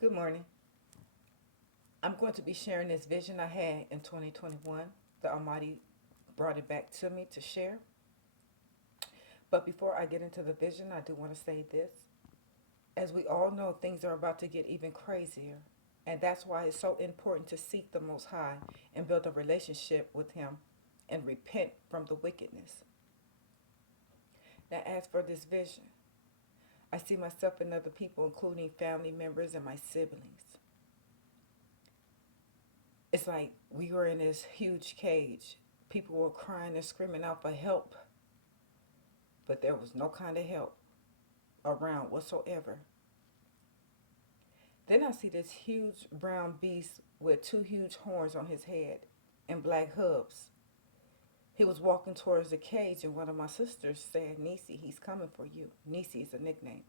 Good morning. I'm going to be sharing this vision I had in 2021. The Almighty brought it back to me to share. But before I get into the vision, I do want to say this. As we all know, things are about to get even crazier. And that's why it's so important to seek the Most High and build a relationship with Him and repent from the wickedness. Now, as for this vision, I see myself and other people, including family members and my siblings. It's like we were in this huge cage. People were crying and screaming out for help, but there was no kind of help around whatsoever. Then I see this huge brown beast with two huge horns on his head and black hooves. He was walking towards the cage, and one of my sisters said, Nisi, he's coming for you. Nisi is a nickname.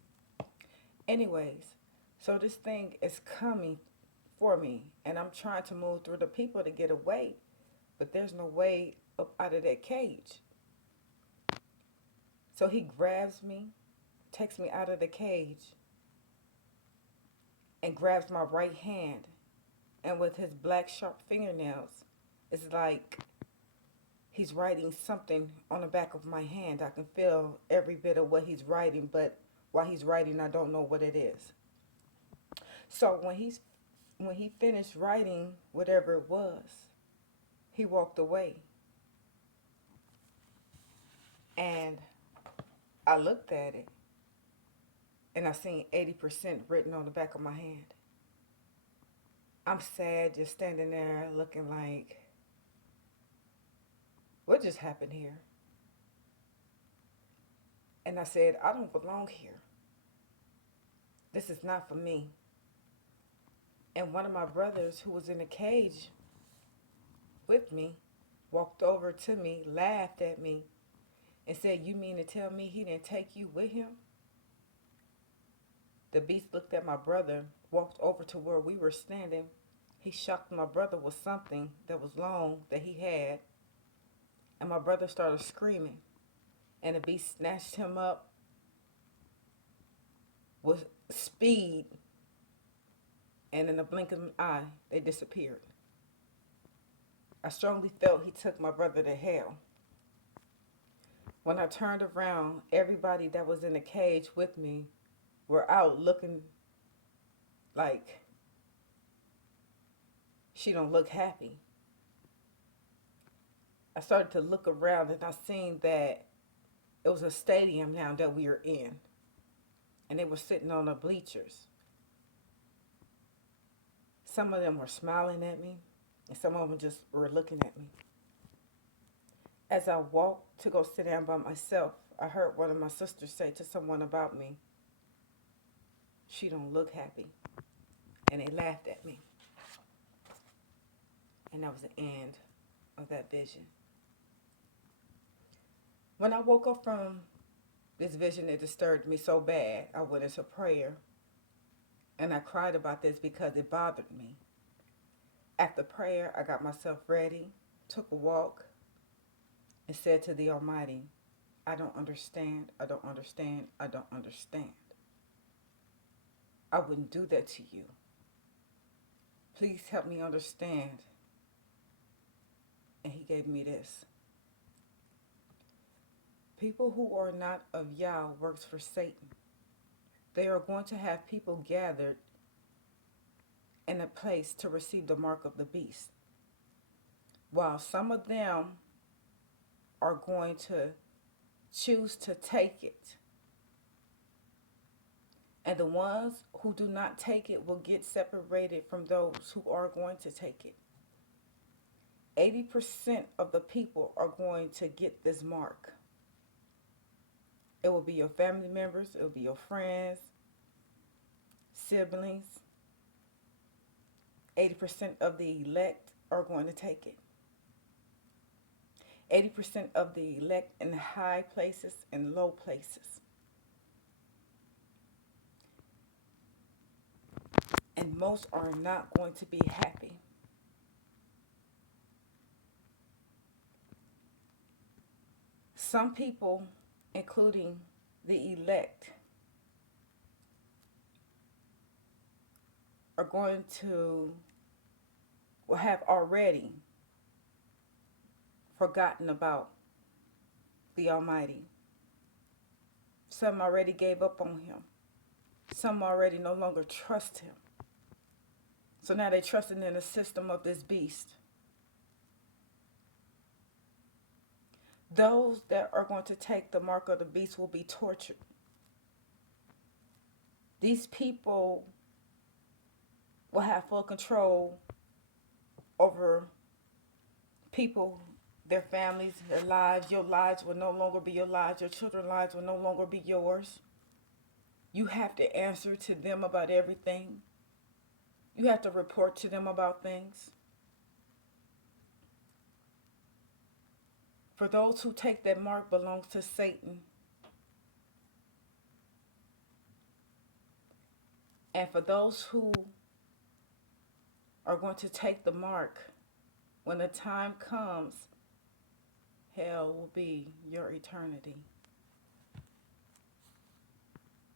Anyways, so this thing is coming for me, and I'm trying to move through the people to get away, but there's no way up out of that cage. So he grabs me, takes me out of the cage, and grabs my right hand. And with his black, sharp fingernails, it's like he's writing something on the back of my hand. I can feel every bit of what he's writing, but while he's writing, I don't know what it is. So when he finished writing whatever it was, he walked away. And I looked at it, and I seen 80% written on the back of my hand. I'm sad just standing there looking like, what just happened here? And I said, I don't belong here. This is not for me. And one of my brothers who was in the cage with me walked over to me, laughed at me, and said, You mean to tell me he didn't take you with him? The beast looked at my brother, walked over to where we were standing. He shocked my brother with something that was long that he had, and my brother started screaming. And the beast snatched him up with speed, and in the blink of an eye, they disappeared. I strongly felt he took my brother to hell. When I turned around, everybody that was in the cage with me were out looking like she don't look happy. I started to look around and I seen that it was a stadium now that we were in, and they were sitting on the bleachers. Some of them were smiling at me, and some of them just were looking at me. As I walked to go sit down by myself, I heard one of my sisters say to someone about me, She don't look happy. And they laughed at me. And that was the end of that vision. When I woke up from this vision, it disturbed me so bad. I went into prayer and I cried about this because it bothered me. After prayer, I got myself ready, took a walk, and said to the Almighty, I don't understand, I don't understand, I don't understand. I wouldn't do that to you. Please help me understand. And he gave me this. People who are not of Yah works for Satan. They are going to have people gathered in a place to receive the mark of the beast. While some of them are going to choose to take it, and the ones who do not take it will get separated from those who are going to take it. 80% of the people are going to get this mark. It will be your family members, it will be your friends, siblings. 80% of the elect are going to take it. 80% of the elect in high places and low places. And most are not going to be happy. Some people, including the elect, are going to, will have already forgotten about the Almighty. Some already gave up on him. Some already no longer trust him. So now they're trusting in the system of this beast. Those that are going to take the mark of the beast will be tortured. These people will have full control over people, their families, their lives. Your lives will no longer be your lives. Your children's lives will no longer be yours. You have to answer to them about everything. You have to report to them about things. For those who take that mark belongs to Satan. And for those who are going to take the mark, when the time comes, hell will be your eternity.